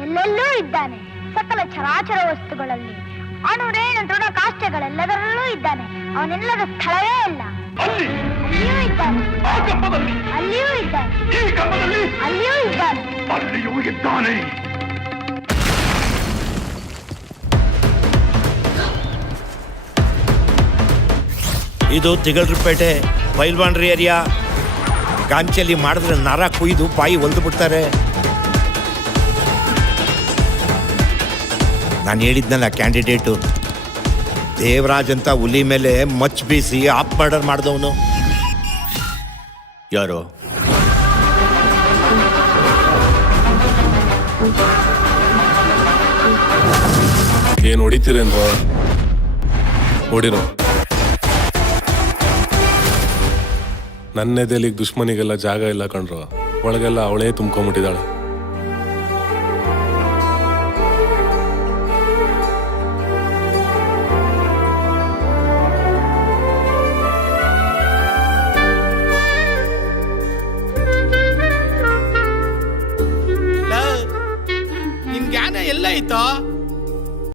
ಎಲ್ಲೆಲ್ಲೂ ಇದ್ದಾನೆ. ಸಕಲ ಚರಾಚರ ವಸ್ತುಗಳಲ್ಲಿ ಅಣುರೇಣು ದೃಢ ಕಾಷ್ಟಗಳೆಲ್ಲದರಲ್ಲೂ ಇದ್ದಾನೆ. ಅವನಿಲ್ಲದ ಸ್ಥಳವೇ ಇಲ್ಲ. ಅಲ್ಲಿಯೂ ಇದ್ದಾನೆ, ಅಲ್ಲಿಯೂ ಇದ್ದಾನೆ, ಅಲ್ಲಿಯೂ ಇದ್ದಾನೆ, ಅಲ್ಲಿಯೂ ಇದ್ದಾನೆ. ಇದು ತಿಗಲ್ರಿಪೇಟೆ ಪೈಲ್ವಾನ್ರಿ ಏರಿಯಾ. ಗಾಂಚಲಿ ಮಾಡಿದ್ರೆ ನರ ಕುಯ್ದು ಬಾಯಿ ಒಲ್ದು ಬಿಡ್ತಾರೆ. ನಾನು ಹೇಳಿದ್ನಲ್ಲ ಕ್ಯಾಂಡಿಡೇಟು, ದೇವರಾಜ್ ಅಂತ ಹುಲಿ ಮೇಲೆ ಮಚ್ ಬೀಸಿ ಆಪ್ ಮರ್ಡರ್ ಮಾಡಿದವನು. ಯಾರು? ಏನ್ ಹೊಡಿತೀರೇನ್ರೋ? ಹೊಡಿರೋ. ನನ್ನೆದೆಲಿಗೆ ದುಶ್ಮನಿಗೆಲ್ಲ ಜಾಗ ಇಲ್ಲ ಕಣ್ರು. ಒಳಗೆಲ್ಲ ಅವಳೇ ತುಂಬ್ಕೊಂಬಿಟ್ಟಿದ್ದಾಳೆ. ನಿನ್ ಜ್ಞಾನ ಎಲ್ಲ ಐತೋ?